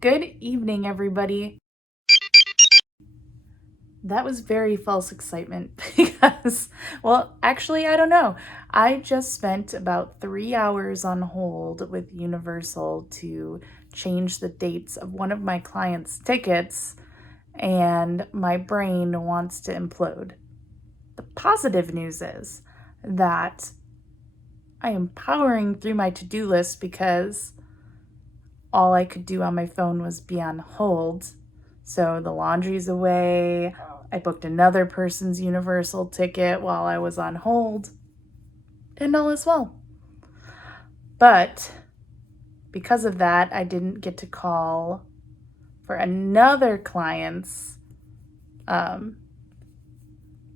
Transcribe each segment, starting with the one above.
Good evening, everybody. That was very false excitement because, well, actually, I don't know. I just spent about 3 hours on hold with Universal to change the dates of one of my clients' tickets, and my brain wants to implode. The positive news is that I am powering through my to-do list because all I could do on my phone was be on hold. So the laundry's away. I booked another person's Universal ticket while I was on hold, and all is well. But because of that, I didn't get to call for another client's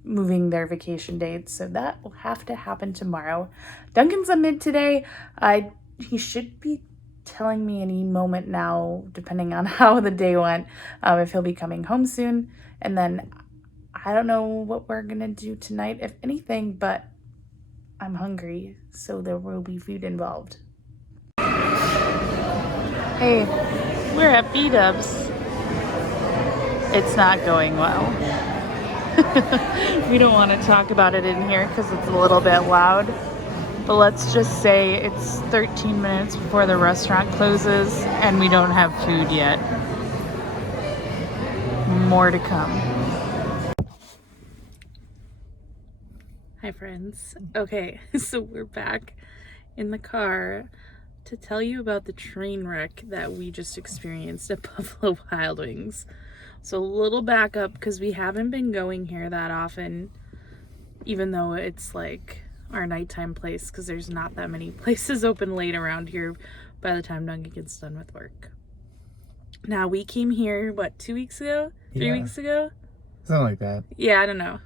moving their vacation dates, so that will have to happen tomorrow. Duncan's a mid today. He should be telling me any moment now, depending on how the day went, if he'll be coming home soon. And then I don't know what we're gonna do tonight, if anything, but I'm hungry, so there will be food involved. Hey, we're at BDubs. It's not going well. We don't want to talk about it in here because it's a little bit loud. But let's just say it's 13 minutes before the restaurant closes and we don't have food yet. More to come. Hi friends. Okay, so we're back in the car to tell you about the train wreck that we just experienced at Buffalo Wild Wings. So a little backup because we haven't been going here that often, even though it's like our nighttime place because there's not that many places open late around here by the time Duncan gets done with work. Now we came here, what, 2 weeks ago? 3 weeks ago? Something like that. Yeah, I don't know.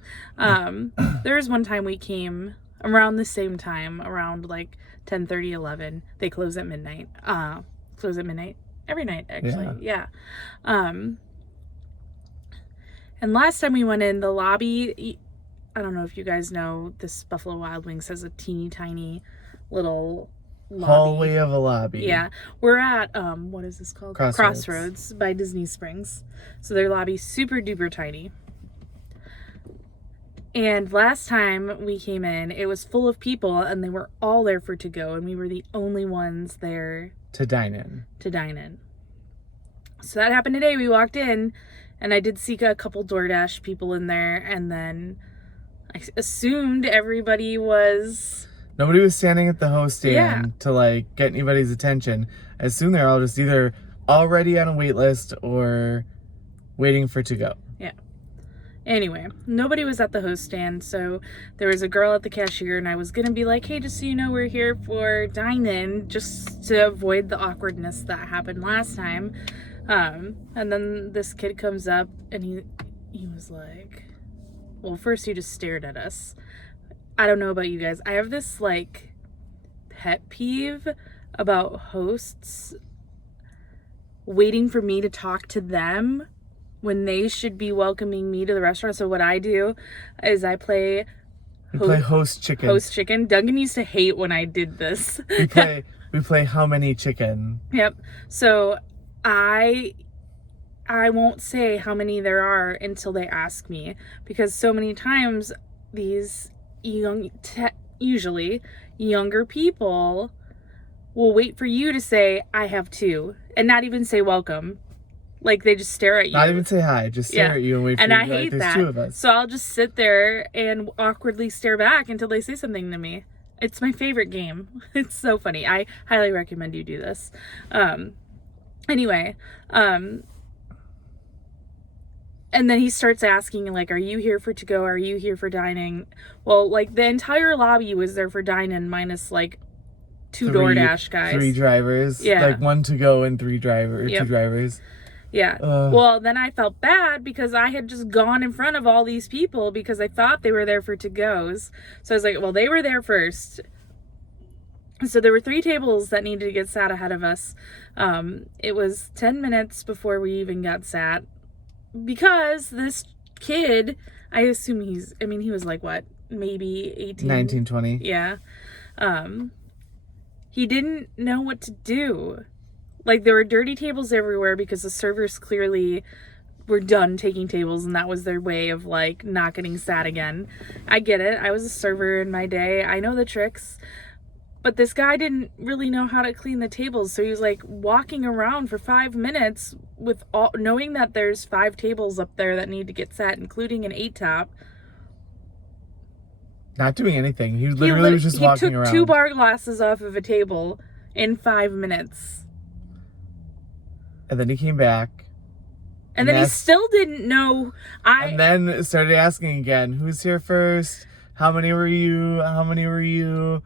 There was one time we came around the same time, around like 10:30, 11. They close at midnight. Close at midnight every night, actually. Yeah. And last time we went in, the lobby, I don't know if you guys know, this Buffalo Wild Wings has a teeny tiny little lobby. Hallway of a lobby. Yeah. We're at, what is this called? Crossroads by Disney Springs. So their lobby's super duper tiny. And last time we came in, it was full of people and they were all there for to go, and we were the only ones there to dine in. So that happened today. We walked in and I did see a couple DoorDash people in there, and then I assumed everybody was... Nobody was standing at the host stand to like get anybody's attention. I assume they're all just either already on a wait list or waiting for to go. Yeah. Anyway, nobody was at the host stand, so there was a girl at the cashier, and I was gonna be like, hey, just so you know, we're here for dine-in, just to avoid the awkwardness that happened last time. And then this kid comes up, and he was like, well, first he just stared at us. I don't know about you guys. I have this like pet peeve about hosts waiting for me to talk to them when they should be welcoming me to the restaurant. So what I do is I play host chicken. Host chicken. Duncan used to hate when I did this. We play how many chicken. Yep. So I won't say how many there are until they ask me, because so many times these usually younger people will wait for you to say, I have two, and not even say welcome. Like, they just stare at you. Not even say hi, just stare at you and wait for you. And I hate that. There's two of us. So I'll just sit there and awkwardly stare back until they say something to me. It's my favorite game. It's so funny. I highly recommend you do this. Anyway, and then he starts asking, like, are you here for to go? Are you here for dining? Well, like, the entire lobby was there for dine-in minus, like, two DoorDash guys. 3 drivers. Yeah. Like, 1 to go and 3 drivers. Yep. 2 drivers. Yeah. Well, then I felt bad because I had just gone in front of all these people because I thought they were there for to-goes. So I was like, well, they were there first. So there were 3 tables that needed to get sat ahead of us. It was 10 minutes before we even got sat, because this kid, I assume he was like, what, maybe 18? 19, 20. Yeah. He didn't know what to do Like, there were dirty tables everywhere because the servers clearly were done taking tables, and that was their way of, like, not getting sat again. I get it. I was a server in my day. I know the tricks. But this guy didn't really know how to clean the tables, so he was, like, walking around for 5 minutes with all, knowing that there's 5 tables up there that need to get sat, including an 8-top. Not doing anything. He literally was just walking around. He took 2 bar glasses off of a table in 5 minutes. And then he came back. And then he still didn't know. And then started asking again, who's here first? How many were you? How many were you?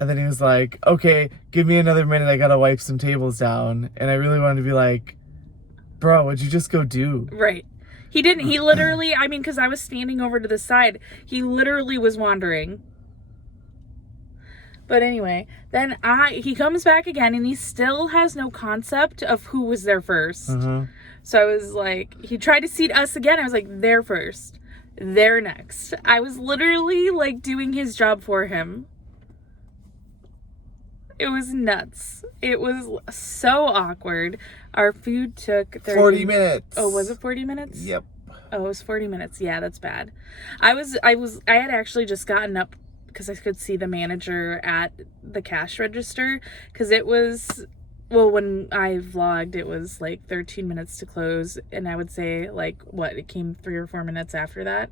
And then he was like, okay, give me another minute. I got to wipe some tables down. And I really wanted to be like, bro, what'd you just go do? Right. He didn't. He literally, I mean, because I was standing over to the side, he literally was wandering. But anyway, then he comes back again, and he still has no concept of who was there first. So I was like, he tried to seat us again. I was like, they're first. They're next. I was literally, like, doing his job for him. It was nuts. It was so awkward. Our food took 40 minutes. Oh, was it 40 minutes? Yep. Oh, it was 40 minutes. Yeah, that's bad. I had actually just gotten up because I could see the manager at the cash register, because it was, well, when I vlogged, it was like 13 minutes to close, and I would say, like, what, it came 3 or 4 minutes after that.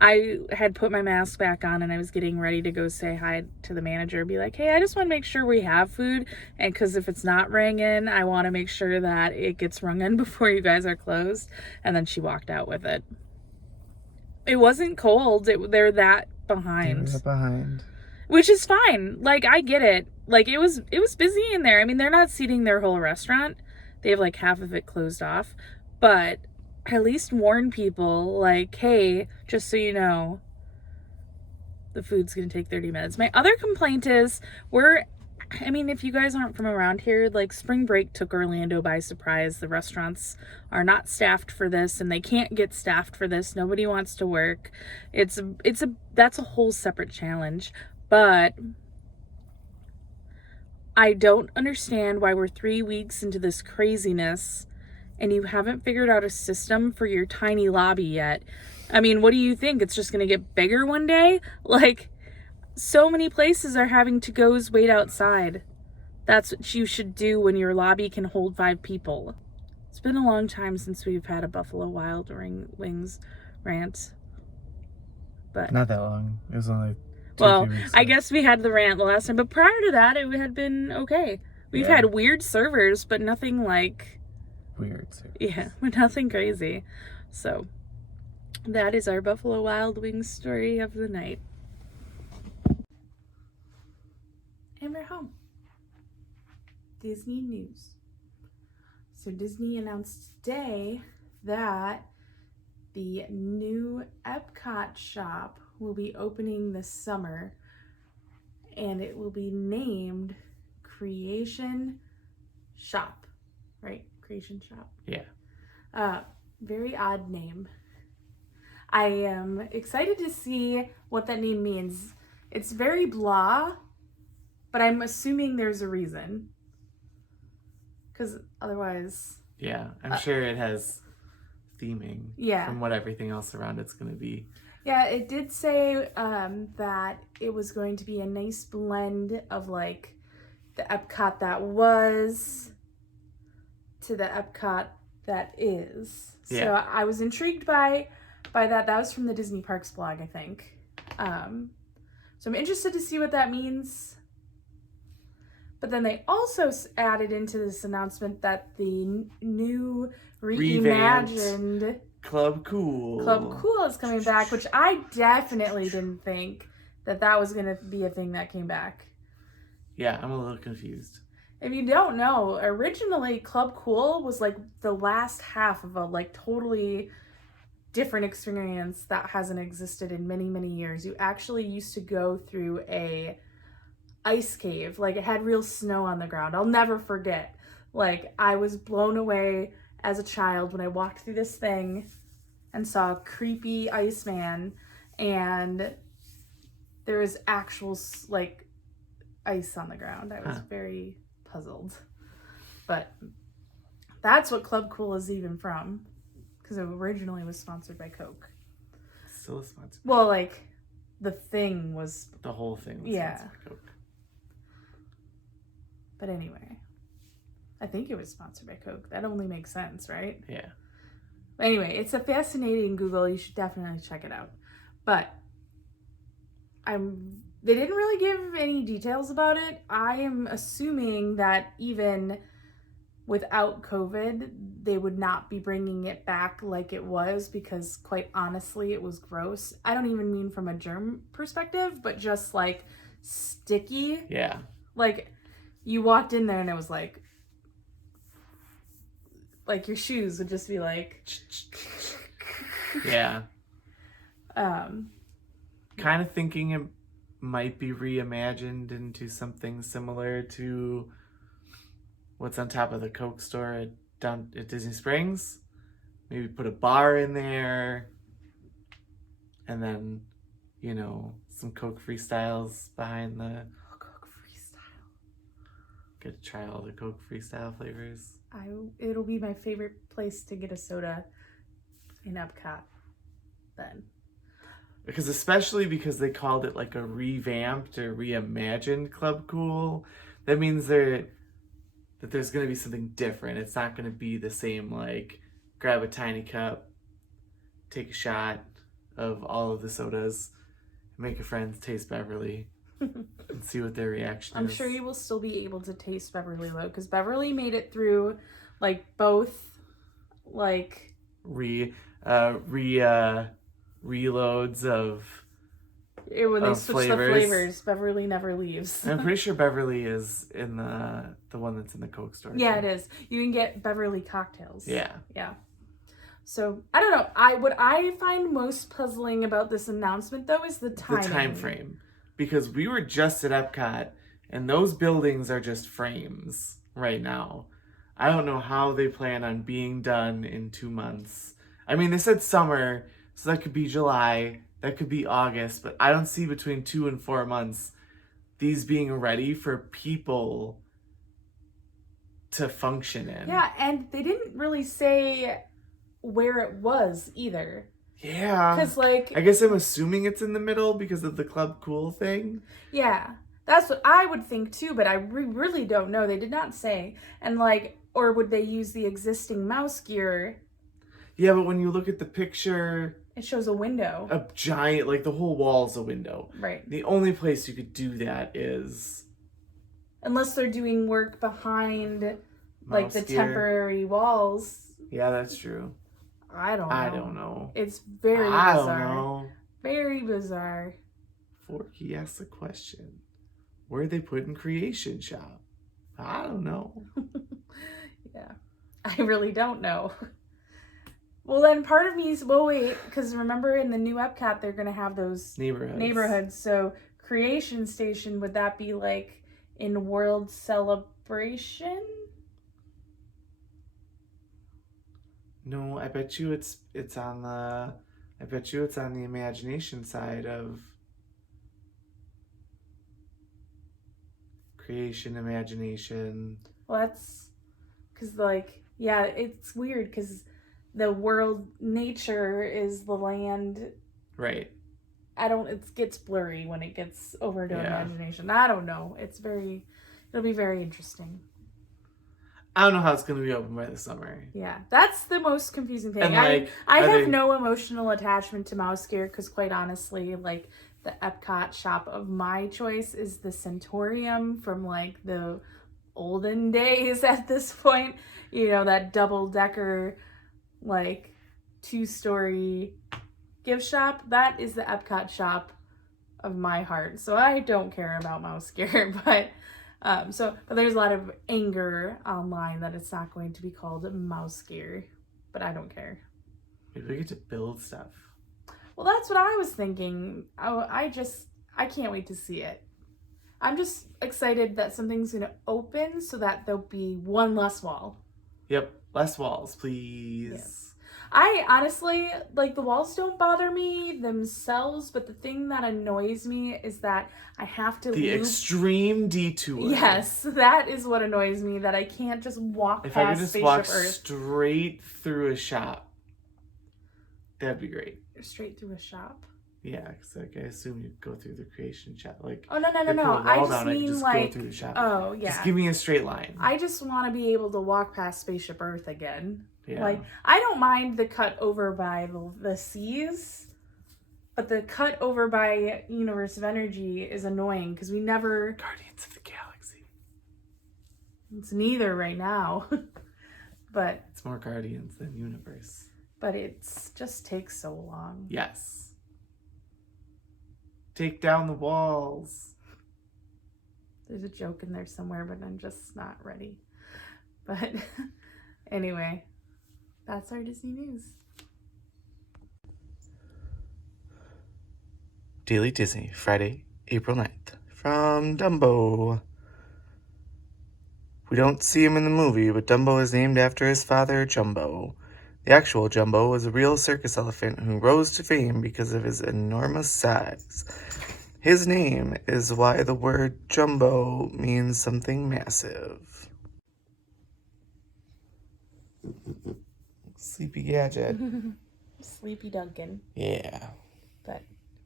I had put my mask back on, and I was getting ready to go say hi to the manager, be like, hey, I just want to make sure we have food, and because if it's not rang in, I want to make sure that it gets rung in before you guys are closed. And then she walked out with it. It wasn't cold. They're that behind. They're behind. Which is fine. Like, I get it. Like, it was busy in there. I mean, they're not seating their whole restaurant. They have, like, half of it closed off. But at least warn people, like, hey, just so you know, the food's gonna take 30 minutes. My other complaint is, I mean, if you guys aren't from around here, like, spring break took Orlando by surprise. The restaurants are not staffed for this, and they can't get staffed for this. Nobody wants to work. That's a whole separate challenge. But I don't understand why we're 3 weeks into this craziness and you haven't figured out a system for your tiny lobby yet. I mean, what do you think? It's just going to get bigger one day? Like, so many places are having to-goes wait outside. That's what you should do when your lobby can hold 5 people. It's been a long time since we've had a Buffalo Wild Wings rant. But not that long. It was only 2 weeks. I guess we had the rant the last time, but prior to that, it had been okay. We've had weird servers, but nothing like... weird servers. Yeah, nothing crazy. So, that is our Buffalo Wild Wings story of the night. And we're home. Disney news. So Disney announced today that the new Epcot shop will be opening this summer, and it will be named Creation Shop, right? Creation Shop. Yeah. Very odd name. I am excited to see what that name means. It's very blah, but I'm assuming there's a reason. Because otherwise... Yeah, I'm sure it has theming from what everything else around it's going to be. Yeah, it did say that it was going to be a nice blend of, like, the Epcot that was to the Epcot that is. Yeah. So I was intrigued by that. That was from the Disney Parks blog, I think. So I'm interested to see what that means. But then they also added into this announcement that the new reimagined Club Cool is coming back, which I definitely didn't think that was going to be a thing that came back. Yeah, I'm a little confused. If you don't know, originally Club Cool was like the last half of a like totally different experience that hasn't existed in many, many years. You actually used to go through a ice cave. Like, it had real snow on the ground. I'll never forget. Like, I was blown away as a child when I walked through this thing and saw a creepy Iceman, and there was actual, like, ice on the ground. I was very puzzled. But that's what Club Cool is even from, because it originally was sponsored by Coke. Still a sponsor. Well, like, the thing was... The whole thing was Yeah. sponsored by Coke. But anyway, I think it was sponsored by Coke. That only makes sense, right? Yeah. Anyway, it's a fascinating Google. You should definitely check it out. But they didn't really give any details about it. I am assuming that even without COVID, they would not be bringing it back like it was, because quite honestly, it was gross. I don't even mean from a germ perspective, but just like sticky. Yeah. Like, you walked in there and it was like your shoes would just be like... Yeah. Kind of thinking it might be reimagined into something similar to what's on top of the Coke store down at Disney Springs. Maybe put a bar in there, and then, you know, some Coke freestyles behind the... Coke Freestyle. Get to try all the Coke freestyle flavors. It'll be my favorite place to get a soda in Epcot then. Especially because they called it like a revamped or reimagined Club Cool. That means that there's going to be something different. It's not going to be the same, like, grab a tiny cup, take a shot of all of the sodas, make a friend taste Beverly, and see what their reaction I'm is. sure you will still be able to taste Beverly though, because Beverly made it through like both like reloads of when they switch the flavors. flavors. Beverly never leaves. I'm pretty sure Beverly is in the one that's in the Coke store. Yeah, too. it is. You can get Beverly cocktails. Yeah. Yeah. So I don't know. What I find most puzzling about this announcement though is the timing. The time frame. Because we were just at Epcot, and those buildings are just frames right now. I don't know how they plan on being done in 2 months. I mean, they said summer, so that could be July, that could be August, but I don't see between 2 and 4 months these being ready for people to function in. Yeah, and they didn't really say where it was either. Yeah. Because, like... I guess I'm assuming it's in the middle because of the Club Cool thing. Yeah. That's what I would think, too, but I really don't know. They did not say. And, like, or would they use the existing mouse gear? Yeah, but when you look at the picture... It shows a window. A giant, like, the whole wall's a window. Right. The only place you could do that is... Unless they're doing work behind, like, the gear. Temporary walls. Yeah, that's true. I don't know. It's very bizarre. I don't know. Very bizarre. Forky asked the question. Where are they putting Creation Shop? I don't know. Yeah. I really don't know. Well, then part of me is, well, wait, because remember in the new Epcot, they're going to have those neighborhoods. So Creation Station, would that be like in World Celebration? No, I bet you it's on the imagination side of creation, imagination. Well, that's because, like, yeah, it's weird because the world nature is the land. Right. It gets blurry when it gets over to imagination. I don't know. It'll be very interesting. I don't know how it's going to be open by the summer. Yeah, that's the most confusing thing. And, like, I have no emotional attachment to Mouse Gear because, quite honestly, like, the Epcot shop of my choice is the Centurium from, like, the olden days at this point. You know, that double-decker, like, 2-story gift shop. That is the Epcot shop of my heart. So I don't care about Mouse Gear, but there's a lot of anger online that it's not going to be called Mouse Gear, but I don't care. Maybe we get to build stuff. Well, that's what I was thinking. I can't wait to see it. I'm just excited that something's going to open so that there'll be one less wall. Yep, less walls, please. Yes. I honestly, like, the walls don't bother me themselves, but the thing that annoys me is that I have to The loop. extreme detour. Yes, that is what annoys me, that I can't just walk If I could past just Spaceship walk Earth. straight through a shop, that'd be great. Straight through a shop? Yeah, because like, I assume you'd go through the creation shop. Like, Oh, no. if I pull a wall I just down, I could mean, just like, go through the shop. oh, yeah. Just give me a straight line. I just want to be able to walk past Spaceship Earth again. Yeah. Like, I don't mind the cut over by the seas, but the cut over by Universe of Energy is annoying because we never... Guardians of the Galaxy. It's neither right now. But... It's more Guardians than Universe. But it's just takes so long. Yes. Take down the walls. There's a joke in there somewhere, but I'm just not ready. But anyway, that's our Disney news. Daily Disney, Friday, April 9th. From Dumbo. We don't see him in the movie, but Dumbo is named after his father, Jumbo. The actual Jumbo was a real circus elephant who rose to fame because of his enormous size. His name is why the word jumbo means something massive. Sleepy Gadget. Sleepy Duncan. Yeah. But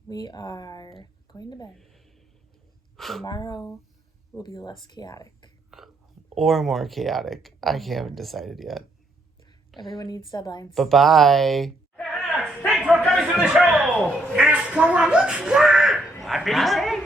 we are going to bed. Tomorrow will be less chaotic. Or more chaotic. I haven't decided yet. Everyone needs deadlines. Bye-bye. Thanks for coming to the show! What did he say?